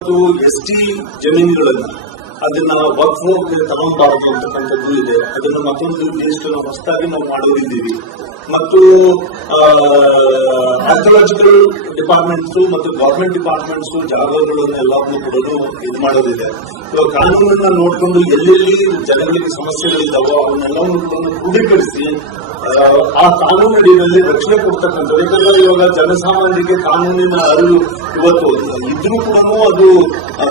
ST ಜಮೀನುಗಳನ್ನ ಅದನ್ನ ವಕ್ಫ್ ತಗೊಂಬಾರದು ಅಂತಕ್ಕಂಥದ್ದು ಇದೆ. ಅದನ್ನ ಮತ್ತೊಂದು ಲಿಸ್ಟ್ ಹೊಸದಾಗಿ ನಾವು ಮಾಡೋರಿದ್ದೀವಿ. ಮತ್ತು ಆರ್ಕಿಯಾಲಜಿಕಲ್ ಡಿಪಾರ್ಟ್ಮೆಂಟ್ಸ್ ಮತ್ತು ಗವರ್ಮೆಂಟ್ ಡಿಪಾರ್ಟ್ಮೆಂಟ್ಸ್ ಜಾಗಗಳನ್ನೆಲ್ಲವನ್ನು ಕೂಡ ಇದು ಮಾಡೋದಿದೆ. ಕಾನೂನನ್ನ ನೋಡ್ಕೊಂಡು ಎಲ್ಲೆಲ್ಲಿ ಜನಗಳಿಗೆ ಸಮಸ್ಯೆಗಳಿದ್ದಾವೋ ಅವನ್ನೆಲ್ಲವನ್ನು ಕೂಡ ಕ್ರೋಢೀಕರಿಸಿ ಆ ಕಾನೂನು ಅಡಿಯಲ್ಲಿ ರಕ್ಷಣೆ ಕೊಡ್ತಕ್ಕಂಥದ್ದು. ಯಾಕಂದ್ರೆ ಇವಾಗ ಜನಸಾಮಾನ್ಯರಿಗೆ ಕಾನೂನಿನ ಅರಿವು ಇವತ್ತು ಇದ್ರೂ ಕೂಡ ಅದು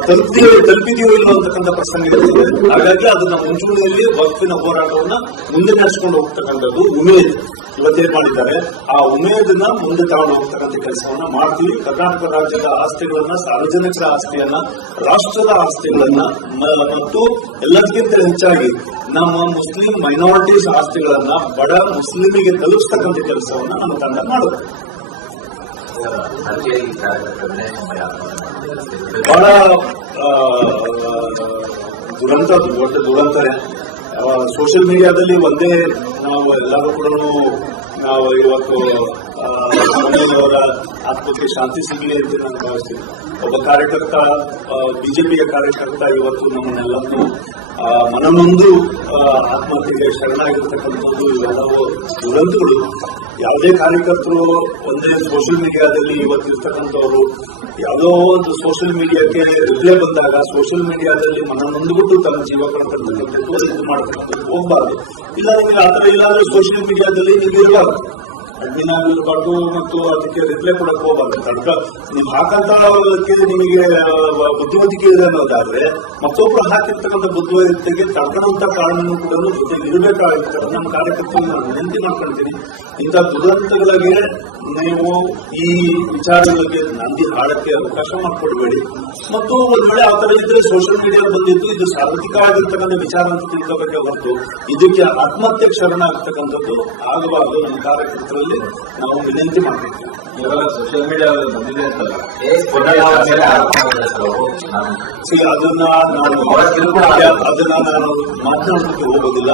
ತಲುಪಿದೆಯೋ ಇಲ್ಲ ಅಂತಕ್ಕಂಥ ಪ್ರಸಂಗ ಇರ್ತದೆ. ಹಾಗಾಗಿ ಅದನ್ನ ಮುಂಚೂಣಿಯಲ್ಲಿ ವಕ್ಫಿನ ಹೋರಾಟವನ್ನ ಮುಂದೆ ನಡೆಸ್ಕೊಂಡು ಹೋಗ್ತಕ್ಕಂಥದ್ದು ಉಮೇದ್ ಇವತ್ತೇನ್ ಮಾಡಿದ್ದಾರೆ. ಆ ಉಮೇದನ್ನ ಮುಂದೆ ತಗೊಂಡು ಹೋಗ್ತಕ್ಕಂಥ ಕೆಲಸವನ್ನ ಮಾಡ್ತೀವಿ. ಕರ್ನಾಟಕ ರಾಜ್ಯದ ಆಸ್ತಿಗಳನ್ನ, ಸಾರ್ವಜನಿಕರ ಆಸ್ತಿಯನ್ನ, ರಾಷ್ಟ್ರದ ಆಸ್ತಿಗಳನ್ನ ಮತ್ತು ಎಲ್ಲದಕ್ಕಿಂತ ಹೆಚ್ಚಾಗಿ ನಮ್ಮ ಮುಸ್ಲಿಂ ಮೈನಾರಿಟೀಸ್ ಆಸ್ತಿಗಳನ್ನ ಬಡ ಮುಸ್ಲಿಮಿಗೆ ತಲುಪಿಸ್ತಕ್ಕಂಥ ಕೆಲಸವನ್ನ ನಮ್ಮ ತಂಡ ಮಾಡುತ್ತೆ. ಬಹಳ ದುರಂತ, ದೊಡ್ಡ ದುರಂತನೇ. ಸೋಷಿಯಲ್ ಮೀಡಿಯಾದಲ್ಲಿ ಒಂದೇ ನಾವು ಎಲ್ಲರೂ ಕೂಡ ನಾವು ಇವತ್ತು ಅವರ ಆತ್ಮಕ್ಕೆ ಶಾಂತಿ ಸಿಗಲಿ ಅಂತ ನಾನು ಭಾವಿಸ್ತೀನಿ. ಒಬ್ಬ ಕಾರ್ಯಕರ್ತ, ಬಿಜೆಪಿಯ ಕಾರ್ಯಕರ್ತ ಇವತ್ತು ನಮ್ಮನ್ನೆಲ್ಲರೂ ಮನನೊಂದು ಆತ್ಮಹತ್ಯೆಗೆ ಶರಣಾಗಿರ್ತಕ್ಕಂಥದ್ದು ಇವೆಲ್ಲವೂ ದುರಂತಗಳು. ಯಾವುದೇ ಕಾರ್ಯಕರ್ತರು ಒಂದೇ ಸೋಷಿಯಲ್ ಮೀಡಿಯಾದಲ್ಲಿ ಇವತ್ತಿರ್ತಕ್ಕಂಥವ್ರು ಯಾವುದೋ ಒಂದು ಸೋಷಿಯಲ್ ಮೀಡಿಯಾಕ್ಕೆ ರಿಪ್ಲೈ ಬಂದಾಗ ಸೋಷಿಯಲ್ ಮೀಡಿಯಾದಲ್ಲಿ ಮನನೊಂದುಬಿಟ್ಟು ತನ್ನ ಜೀವ ಕಳ್ಕೊಂಡ್ಬಿಟ್ಟು ಇದು ಮಾಡ್ಕೊಂಡು ಹೋಗ್ಬಾರ್ದು. ಇಲ್ಲ ನಿಮಗೆ ಆತರ ಇಲ್ಲಾಂದ್ರೆ ಸೋಷಿಯಲ್ ಮೀಡಿಯಾದಲ್ಲಿ ನೀವು ಇರಬಾರ್ದು, ಅಡ್ಮಿನ್ ಆಗಿರ್ಬಾರ್ದು ಮತ್ತು ಅದಕ್ಕೆ ರಿಪ್ಲೈ ಕೊಡಕ್ ಹೋಗ್ಬಾರ್ದು. ತಡ್ಕ ನೀವು ಹಾಕಂತಕ್ಕೆ ನಿಮಗೆ ಬುದ್ಧಿವಂತಿಕೆ ಇದೆ ಅನ್ನೋದಾದ್ರೆ ಮತ್ತೊಬ್ರು ಹಾಕಿರ್ತಕ್ಕಂಥ ಬುದ್ಧಿವಂತಿಕೆಗೆ ತಡ್ಕೊಳ್ಳುವಂತ ಕಾರಣನೂ ಕೂಡ ಜೊತೆಗೆ ಇರಬೇಕಾಗಿರ್ತಾರೆ. ನಮ್ಮ ಕಾರ್ಯಕರ್ತರು ನಾನು ವಿನಂತಿ ಮಾಡ್ಕೊಳ್ತೀನಿ, ಇಂಥ ದುರಂತಗಳಿಗೆ ನೀವು ಈ ವಿಚಾರಗಳಿಗೆ ನಂದಿ ಹಾಡಕ್ಕೆ ಅವಕಾಶ ಮಾಡಿಕೊಡ್ಬೇಡಿ. ಮತ್ತು ಒಂದ್ ವೇಳೆ ಆ ತರ ಇದ್ರೆ ಸೋಷಿಯಲ್ ಮೀಡಿಯಾ ಬಂದಿದ್ದು ಇದು ಸಾರ್ವತ್ರಿಕವಾಗಿರ್ತಕ್ಕಂಥ ವಿಚಾರ ಅಂತ ತಿಳ್ಕೋಬೇಕೇ ಹೊರತು ಇದಕ್ಕೆ ಆತ್ಮಹತ್ಯೆಗೆ ಶರಣ ಆಗ್ತಕ್ಕಂಥದ್ದು ಆಗಬಾರದು. ನಮ್ಮ ಕಾರ್ಯಕರ್ತರಲ್ಲಿ ನಾವು ವಿನಂತಿ ಮಾಡ್ಬೇಕು. ಇವಾಗ ಸೋಷಿಯಲ್ ಮೀಡಿಯಾ ಬಂದಿದೆ ಅಂತಲ್ಲ, ಅದನ್ನ ನಾನು ಮಾತನಾಡೋದಕ್ಕೆ ಹೋಗೋದಿಲ್ಲ.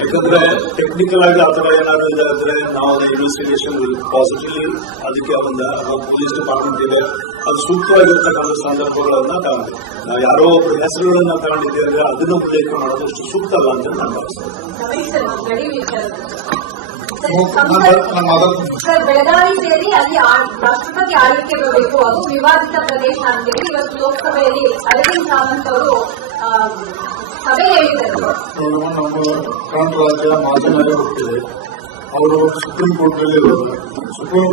ಯಾಕಂದ್ರೆ ಟೆಕ್ನಿಕಲ್ ಆಗಿ ಆ ತರ ಏನಾದ್ರು ಇದೆ ಅಂದ್ರೆ ನಾವು ಇನ್ವೆಸ್ಟಿಗೇಷನ್ ಪಾಸಿಟಿವ್ಲಿ ಅದಕ್ಕೆ ಒಂದು ಪೊಲೀಸ್ ಡಿಪಾರ್ಟ್ಮೆಂಟ್ ಇದೆ, ಅದು ಸೂಕ್ತವಾಗಿರ್ತಕ್ಕಂಥ ಸಂದರ್ಭಗಳನ್ನ ತಗೊಂಡಿದೆ. ನಾವು ಯಾರೋ ಒಬ್ಬರ ಹೆಸರುಗಳನ್ನ ತಗೊಂಡಿದ್ದೆ ಅಂದ್ರೆ ಅದನ್ನ ಉಲ್ಲೇಖ ಮಾಡೋದು ಅಷ್ಟು ಸೂಕ್ತ ಅಲ್ಲ ಅಂತ ನಾನು ಭಾವಿಸ್ತೇನೆ. ಬೆಳಗಾವಿ ಸೇರಿ ಅಲ್ಲಿ ರಾಷ್ಟ್ರಪತಿ ಆಳ್ವಿಕೆ ಬರಬೇಕು, ಅದು ವಿವಾದಿತ ಪ್ರದೇಶ ಅಂತೇಳಿ ಇವತ್ತು ಲೋಕಸಭೆಯಲ್ಲಿ ಅರವಿಂದ್ ಸಾವಂತ್ ಅವರು ಸಭೆ ಹೇಳಿದ್ದಾರೆ. ನಮ್ಮ ಕರ್ನಾಟಕ ರಾಜ್ಯ ಮಾಜಿ ನ್ಯಾಯಾಲಯ ಹೋಗ್ತಿದೆ, ಅವರು ಸುಪ್ರೀಂ ಕೋರ್ಟ್ ನಲ್ಲಿ ಇರೋದು. ಸುಪ್ರೀಂ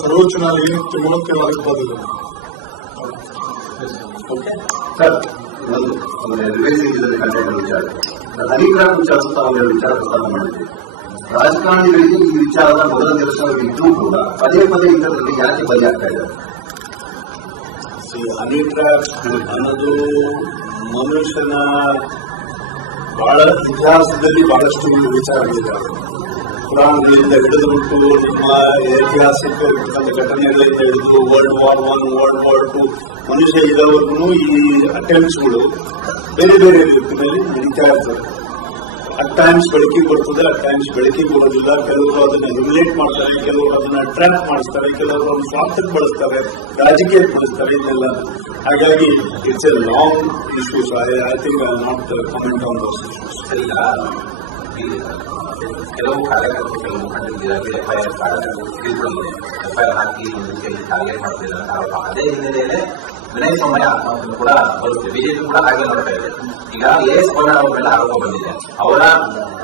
ಸರ್ವೋಚ್ಚ ನ್ಯಾಯಾಲಯ ತಿಮ್ಮಕ್ಕೆ ಆಗಿರ್ಬೋದಿಲ್ಲ. ವಿಚಾರ ಪ್ರಸ್ತಾವ ಮಾಡಿದ್ದೆ. ರಾಜಕಾರಣಿಗಳಿಗೆ ಈ ವಿಚಾರದ ಮೊದಲ ನಿರಸನವಿದ್ರೂ ಕೂಡ ಪದೇ ಪದೇ ಇದರಲ್ಲಿ ಯಾಕೆ ಬಲಿಯಾಗ್ತಾ ಇದ್ದಾರೆ? ಹನಿ ಟ್ರ್ಯಾಪ್ ಅನ್ನೋದು ಮನುಷ್ಯನ ಬಹಳ ಇತಿಹಾಸದಲ್ಲಿ ಬಹಳಷ್ಟು ವಿಚಾರಗಳಿದ್ದಾವೆ. ಪುರಾಣಗಳಿಂದ ಹಿಡಿದುಬಿಟ್ಟು ನಮ್ಮ ಐತಿಹಾಸಿಕ ಘಟನೆಗಳಿಂದ ಹಿಡಿದು world war I, world war II ಮನುಷ್ಯ ಇರೋವರೆಗೂ ಈ ಅಟೆಂಪ್ಟ್ಸ್ಗಳು ಬೇರೆ ಬೇರೆ ರೀತಿಯಲ್ಲಿ ನಡೀತಾ ಇರ್ತವೆ. ಅಟ್ ಟೈಮ್ಸ್ ಬೆಳಕಿಗೆ ಬರ್ತದೆ, ಅಟ್ ಟೈಮ್ಸ್ ಬೆಳಕಿಗೆ ಬರೋದಿಲ್ಲ. ಕೆಲವರು ಅದನ್ನ ರಿಲೇಟ್ ಮಾಡ್ತಾರೆ, ಕೆಲವರು ಅದನ್ನ ಟ್ರ್ಯಾಪ್ ಮಾಡಿಸ್ತಾರೆ, ಕೆಲವರು ಅದನ್ನ ಸ್ವಾರ್ಥಕ್ಕೆ ಬಳಸ್ತಾರೆ, ರಾಜಕೀಯಕ್ಕೆ ಬಳಸ್ತಾರೆ, ಇದೆಲ್ಲ. ಹಾಗಾಗಿ it's A long issues. I think I not comment on those issues. ಕೆಲವು ಕಾರ್ಯಕರ್ತರು, ಕೆಲವು ಮುಖಂಡರಿಗೆ ಎಫ್ಐಆರ್ ಹಾಕಿ ಟಾರ್ಗೆಟ್ ಮಾಡ್ತಿದ್ದಾರೆ ಆರೋಪ. ಅದೇ ಹಿನ್ನೆಲೆಯಲ್ಲಿ ವಿನಯ್ ಸೋಮಯ್ಯ ಆತ್ಮಹತ್ಯೆ ಕೂಡ ಬರುತ್ತೆ. ಬಿಜೆಪಿ ಕೂಡ ಹಾಗೆ ನೋಡ್ತಾ ಇದೆ. ಈಗ AS ಕೋಲಾರ್ ಅವರ ಮೇಲೆ ಆರೋಪ ಬಂದಿದೆ. ಅವರ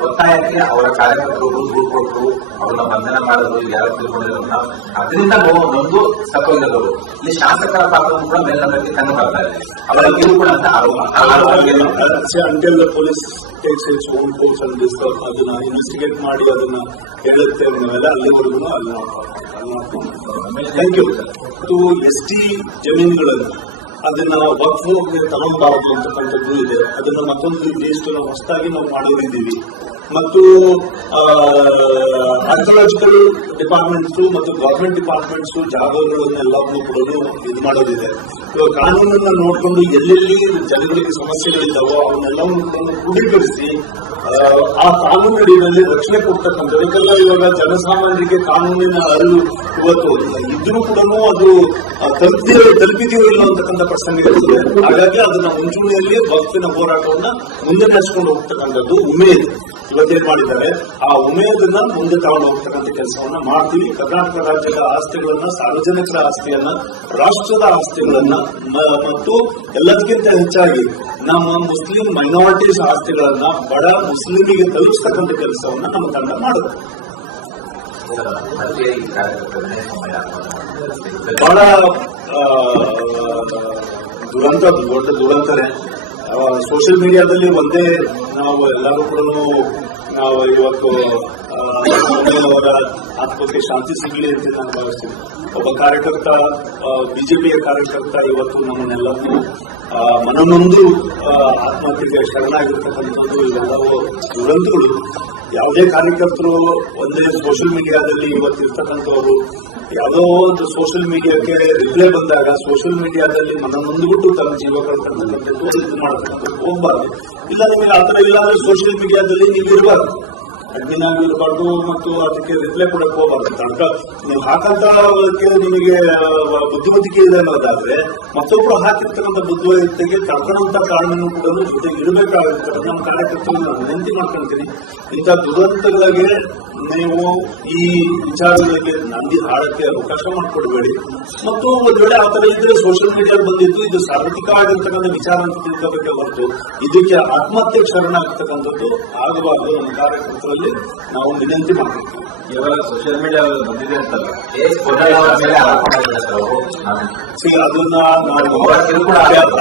ಒತ್ತಾಯಕ್ಕೆ ಅವರ ಕಾರ್ಯಕರ್ತರು ದೂರು ಕೊಟ್ಟರು, ಅವ್ರನ್ನ ಬಂಧನ ಮಾಡೋದು, ಯಾರು ತಿಳ್ಕೊಂಡಿರೋದನ್ನ ಅದರಿಂದ ನೊಂದು ಸತ್ತೋಗಿರೋರು. ಇಲ್ಲಿ ಶಾಸಕರ ಪಾತ್ರವನ್ನು ಕೂಡ ಮೇಲ್ನೋಟಕ್ಕೆ ಕಂಡು ಬರ್ತಾ ಇದೆ. ಅವರ ಇದು ಕೂಡ ಅಂತ ಆರೋಪ. Until the police takes its own course and this, ಅದನ್ನ ಇನ್ವೆಸ್ಟಿಗೇಟ್ ಮಾಡಿ ಅದನ್ನ ಹೇಳುತ್ತೆ ನಾವೆಲ್ಲ ಅಲ್ಲಿವರೆಗೂ ಅಲ್ಲಿ ಥ್ಯಾಂಕ್ ಯು. ಮತ್ತು ಎಸ್ಟಿ ಜಮೀನುಗಳನ್ನ ಅದನ್ನ ವಕ್ಫ್ ತಗೊಂಬಾರದು ಅಂತಕ್ಕಂಥದ್ದು ಇದೆ. ಅದನ್ನ ಮತ್ತೊಂದು ಲಿಸ್ಟ್ ಹೊಸದಾಗಿ ನಾವು ಮಾಡೋರಿದ್ದೀವಿ. ಮತ್ತು ಆರ್ಕಿಯಾಲಜಿಕಲ್ ಡಿಪಾರ್ಟ್ಮೆಂಟ್ಸ್ ಮತ್ತು ಗವರ್ಮೆಂಟ್ ಡಿಪಾರ್ಟ್ಮೆಂಟ್ಸ್ ಜಾಗಗಳನ್ನೆಲ್ಲವನ್ನು ಕೂಡ ಇದು ಮಾಡೋದಿದೆ. ಇವಾಗ ಕಾನೂನನ್ನ ನೋಡ್ಕೊಂಡು ಎಲ್ಲೆಲ್ಲಿ ಜನಗಳಿಗೆ ಸಮಸ್ಯೆಗಳಿದ್ದಾವೋ ಅವನ್ನೆಲ್ಲವನ್ನು ಕ್ರೋಢೀಕರಿಸಿ ಆ ಕಾನೂನು ಅಡಿಯಲ್ಲಿ ರಕ್ಷಣೆ ಕೊಡ್ತಕ್ಕಂಥದ್ದು. ಯಾಕಂದ್ರೆ ಇವಾಗ ಜನಸಾಮಾನ್ಯರಿಗೆ ಕಾನೂನಿನ ಅರಿವು ಇವತ್ತು ಇದ್ರೂ ಕೂಡ ಅದು ತಲುಪಿದೆಯೋ ಇಲ್ಲ ಅಂತಕ್ಕಂಥ ಪ್ರಸಂಗ ಇರ್ತದೆ. ಹಾಗಾಗಿ ಅದನ್ನ ಮುಂಚೂಣಿಯಲ್ಲಿ ಬದುಕಿನ ಹೋರಾಟವನ್ನ ಮುಂದೆ ನಡೆಸ್ಕೊಂಡು ಹೋಗ್ತಕ್ಕಂಥದ್ದು ಉಮೇದ್ ಇವತ್ತೇನ್ ಮಾಡಿದ್ದಾರೆ. ಆ ಉಮೇದನ್ನ ಮುಂದೆ ತಗೊಂಡು ಹೋಗ್ತಕ್ಕಂಥ ಕೆಲಸವನ್ನ ಮಾಡ್ತೀವಿ. ಕರ್ನಾಟಕ ರಾಜ್ಯದ ಆಸ್ತಿಗಳನ್ನ, ಸಾರ್ವಜನಿಕರ ಆಸ್ತಿಯನ್ನ, ರಾಷ್ಟ್ರದ ಆಸ್ತಿಗಳನ್ನ ಮತ್ತು ಎಲ್ಲದಕ್ಕಿಂತ ಹೆಚ್ಚಾಗಿ ನಮ್ಮ ಮುಸ್ಲಿಂ ಮೈನಾರಿಟೀಸ್ ಆಸ್ತಿಗಳನ್ನ ಬಡ ಮುಸ್ಲಿಮಿಗೆ ತಲುಪಿಸ್ತಕ್ಕಂಥ ಕೆಲಸವನ್ನ ನಮ್ಮ ತಂಡ ಮಾಡುತ್ತೆ. ಬಹಳ ದೊಡ್ಡ ದುರಂತನೇ. ಸೋಷಿಯಲ್ ಮೀಡಿಯಾದಲ್ಲಿ ಒಂದೇ ನಾವು ಎಲ್ಲರೂ ಕೂಡ ನಾವು ಇವತ್ತು ಅವರ ಆತ್ಮಕ್ಕೆ ಶಾಂತಿ ಸಿಗಲಿ ಅಂತ ನಾನು ಭಾವಿಸ್ತೀನಿ. ಒಬ್ಬ ಕಾರ್ಯಕರ್ತ, ಬಿಜೆಪಿಯ ಕಾರ್ಯಕರ್ತ ಇವತ್ತು ನಮ್ಮನ್ನೆಲ್ಲರೂ ಮನನೊಂದು ಆತ್ಮಹತ್ಯೆಗೆ ಶರಣಾಗಿರ್ತಕ್ಕಂಥದ್ದು ಇವೆಲ್ಲವೂ ದುರಂತಗಳು. ಯಾವುದೇ ಕಾರ್ಯಕರ್ತರು ಒಂದೇ ಸೋಷಿಯಲ್ ಮೀಡಿಯಾದಲ್ಲಿ ಇವತ್ತಿರ್ತಕ್ಕಂಥವ್ರು ಯಾವುದೋ ಒಂದು ಸೋಷಿಯಲ್ ಮೀಡಿಯಾಕ್ಕೆ ರಿಪ್ಲೈ ಬಂದಾಗ ಸೋಷಿಯಲ್ ಮೀಡಿಯಾದಲ್ಲಿ ಮನನೊಂದುಬಿಟ್ಟು ತನ್ನ ಜೀವ ಕಳ್ತಕ್ಕಂಥದ್ದು ಇದು ಮಾಡತಕ್ಕಂಥದ್ದು ಹೋಗ್ಬಾರ್ದು. ಇಲ್ಲ ನಿಮಗೆ ಆತರ ಇಲ್ಲ ಅಂದ್ರೆ ಸೋಷಿಯಲ್ ಮೀಡಿಯಾದಲ್ಲಿ ನೀವು ಇರಬಾರ್ದು, ಅಡ್ಮಿನ್ ಆಗಿರಬಾರ್ದು ಮತ್ತು ಅದಕ್ಕೆ ರಿಪ್ಲೈ ಕೊಡಕ್ಕೆ ಹೋಗ್ಬಾರ್ದು. ತನಕ ನೀವು ಹಾಕಂತಕ್ಕೆ ನಿಮಗೆ ಬುದ್ಧಿಮತಿಕೆ ಇದೆ ಅನ್ನೋದಾದ್ರೆ ಮತ್ತೊಬ್ರು ಹಾಕಿರ್ತಕ್ಕಂಥ ಬುದ್ಧಿಮತಿಗೆ ತಡ್ಕೊಳ್ಳುವಂತ ಕಾರಣನೂ ಕೂಡ ಜೊತೆಗೆ ಇರಬೇಕಾಗುತ್ತೆ. ನಮ್ಮ ಕಾರ್ಯಕರ್ತರು ನಾನು ವಿನಂತಿ ಮಾಡ್ಕೊಳ್ತೀನಿ, ಇಂಥ ದುರಂತಗಳಿಗೆ ನೀವು ಈ ವಿಚಾರಗಳಿಗೆ ನಂಬಿ ಹಾಡಕ್ಕೆ ಅವಕಾಶ ಮಾಡಿಕೊಡ್ಬೇಡಿ. ಮತ್ತು ಒಂದ್ ವೇಳೆ ಆ ತರ ಇದ್ರೆ ಸೋಷಿಯಲ್ ಮೀಡಿಯಾ ಬಂದಿದ್ದು ಇದು ಸಾರ್ವತ್ರಿಕ ಆಗಿರ್ತಕ್ಕಂಥ ವಿಚಾರ ಅಂತ ತಿಳ್ಕೋಬೇಕೆ ಹೊರತು ಇದಕ್ಕೆ ಆತ್ಮಹತ್ಯೆ ಶರಣಾಗ್ತಕ್ಕಂಥದ್ದು ಆಗಬಾರ್ದು. ನಮ್ಮ ಕಾರ್ಯಕರ್ತರಲ್ಲಿ ನಾವು ವಿನಂತಿ ಮಾಡ್ತೀವಿ. ಇವಾಗ ಸೋಷಿಯಲ್ ಮೀಡಿಯಾ ಬಂದಿದೆ ಅಂತಲ್ಲ,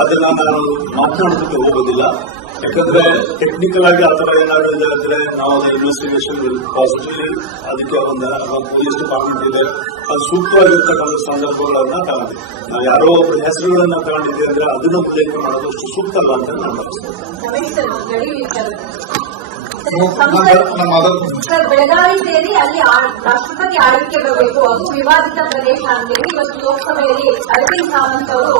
ಅದನ್ನ ನಾನು ಮಾತನಾಡೋದಕ್ಕೆ ಹೋಗೋದಿಲ್ಲ. ಯಾಕಂದ್ರೆ ಟೆಕ್ನಿಕಲ್ ಆಗಿ ಆತರ ಏನಾದ್ರು ಇದೆ ಅಂದ್ರೆ ನಾವು ಇನ್ವೆಸ್ಟಿಗೇಷನ್ ಪಾಸಿಟಿವ್ಲಿ ಅದಕ್ಕೆ ಒಂದು ಪೊಲೀಸ್ ಡಿಪಾರ್ಟ್ಮೆಂಟ್ ಇದೆ, ಅದು ಸೂಕ್ತವಾಗಿರ್ತಕ್ಕಂಥ ಸಂದರ್ಭಗಳನ್ನ ತಗೊಂಡಿದ್ದೆ. ನಾವು ಯಾರೋ ಒಬ್ಬರ ಹೆಸರುಗಳನ್ನ ತಗೊಂಡಿದ್ದೆ ಅಂದ್ರೆ ಅದನ್ನ ಉಲ್ಲೇಖ ಮಾಡೋದು ಅಷ್ಟು ಸೂಕ್ತ ಅಲ್ಲ ಅಂತ ನಾನು ಸರ್, ಬೆಳಗಾವಿ ಸೇರಿ ಅಲ್ಲಿ ರಾಷ್ಟ್ರಪತಿ ಆಳ್ವಿಕೆ ಬರಬೇಕು, ಅದು ವಿವಾದಿತ ಪ್ರದೇಶ ಅಂತೇಳಿ ಇವತ್ತು ಲೋಕಸಭೆಯಲ್ಲಿ ಅರವಿಂದ್ ಸಾವಂತ್ ಅವರು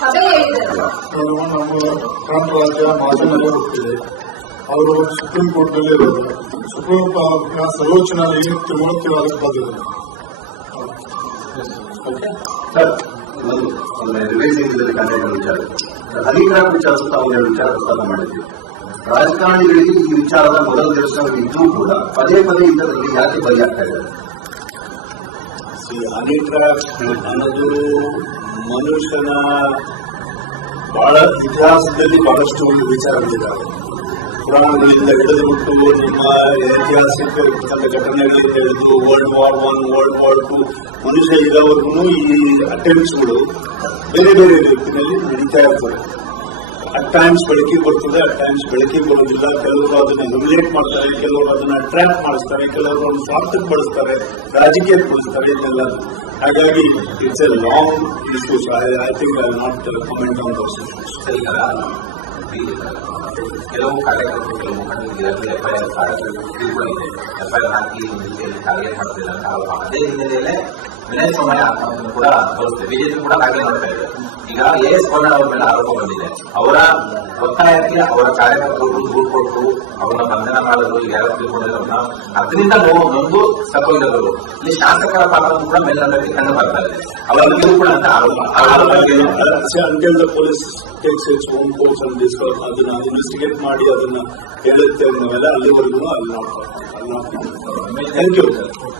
ಸಭೆ ಹೇಳಿದರು. ನಮ್ಮ ಕರ್ನಾಟಕ ರಾಜ್ಯ ಮಾಜಿ ನ್ಯಾಯಾಲಯ ಹೋಗ್ತಿದೆ, ಅವರು ಸುಪ್ರೀಂ ಕೋರ್ಟ್ ನಲ್ಲಿ ಇರೋದು. ಸುಪ್ರೀಂ ಸರ್ವೋಚ್ಚ ನ್ಯಾಯಾಲಯ ಏನು ತೀರ್ಮಾನಕ್ಕೆ ಬಂದಿದೆ. ಹರಿಗ್ರಾಮ್ ವಿಚಾರ ತಾವು ವಿಚಾರ ಪ್ರಸ್ತಾಪ ಮಾಡಿದ್ದೀವಿ. ರಾಜಕಾರಣಿಗಳಿಗೆ ಈ ವಿಚಾರದ ಮೊದಲ ದಿವಸವಿದ್ರೂ ಕೂಡ ಪದೇ ಪದೇ ಇದರಲ್ಲಿ ಯಾಕೆ ಬಲಿಯಾಗ್ತಾ ಇದ್ದಾರೆ? ಹನಿ ಟ್ರ್ಯಾಪ್ ಅನ್ನೋದು ಮನುಷ್ಯನ ಬಹಳ ಇತಿಹಾಸದಲ್ಲಿ ಬಹಳಷ್ಟು ವಿಚಾರಗಳಿದ್ದಾವೆ. ಪುರಾಣಗಳಿಂದ ಹಿಡಿದುಬಿಟ್ಟು ನಿಮ್ಮ ಐತಿಹಾಸಿಕ ಘಟನೆಗಳಿಂದ ಹಿಡಿದು world war I, world war II ಮನುಷ್ಯ ಇರೋವರೆಗೂ ಈ ಅಟೆಂಪ್ಟ್ಸ್ಗಳು ಬೇರೆ ಬೇರೆ ರೀತಿಯಲ್ಲಿ ನಡೀತಾ ಇರ್ತವೆ. ಅಟ್ ಟೈಮ್ಸ್ ಬೆಳಕಿಗೆ ಬರ್ತದೆ, ಅಟ್ ಟೈಮ್ಸ್ ಬೆಳಕಿಗೆ ಬರೋದಿಲ್ಲ. ಕೆಲವರು ಅದನ್ನ ರಿಲೇಟ್ ಮಾಡ್ತಾರೆ, ಕೆಲವರು ಅದನ್ನ ಟ್ರ್ಯಾಪ್ ಮಾಡಿಸ್ತಾರೆ, ಕೆಲವರು ಒಂದು ಸ್ವಾರ್ಥಕ್ಕೆ ಬಳಸ್ತಾರೆ, ರಾಜಕೀಯಕ್ಕೆ ಬಳಸ್ತಾರೆ, ಇದೆಲ್ಲ. ಹಾಗಾಗಿ it's A long issues. I think I not comment on those issues. ಕೆಲವು ಕಾರ್ಯಕರ್ತರು, ಕೆಲವು ಮುಖಂಡರಿಗೆ ಎಫ್ಐಆರ್ ಹಾಕಿ ಒಂದು ರೀತಿಯಲ್ಲಿ ಟಾರ್ಗೆಟ್ ಮಾಡ್ತಿಲ್ಲ ಅಂತ ಆರೋಪ. ಅದೇ ಹಿನ್ನೆಲೆಯಲ್ಲೇ ವಿನಯ್ ಸೋಮಯ್ಯ ಆತ್ಮಹತ್ಯೆ ಕೂಡ ಬರುತ್ತೆ. ಬಿಜೆಪಿ ಕೂಡ ಹಾಗೆ ನೋಡ್ತಾ ಇದೆ. ಈಗ ಎಸ್ ಕೋಣ ಅವರ ಮೇಲೆ ಆರೋಪ ಬಂದಿದೆ. ಅವರ ಒತ್ತಾಯಕ್ಕೆ ಅವರ ಕಾರ್ಯಕರ್ತರು ದೂರು ಕೊಟ್ಟರು, ಅವರನ್ನ ಬಂಧನ ಮಾಡೋದು, ಈಗ ಯಾರು ತಿಳ್ಕೊಂಡಿರೋನ್ನ ಅದರಿಂದ ನೊಂದು ಸತ್ತೋಗಿರೋರು. ಇಲ್ಲಿ ಶಾಸಕರ ಪಾತ್ರ ಕೂಡ ಮೇಲ್ನೋಟಕ್ಕೆ ಕಂಡು ಬರ್ತಾ ಇದೆ. ಅವರ ಮೇಲೂ ಕೂಡ ಅಂತ ಆರೋಪ. Until the police takes its own course and ಅದನ್ನ ಇನ್ವೆಸ್ಟಿಗೇಟ್ ಮಾಡಿ ಅದನ್ನ ಹೇಳುತ್ತೆ ಅಂದಮೇಲೆ ಅಲ್ಲಿವರೆಗೂ ಅಲ್ಲಿ ನೋಡ್ತಾರೆ. Thank you.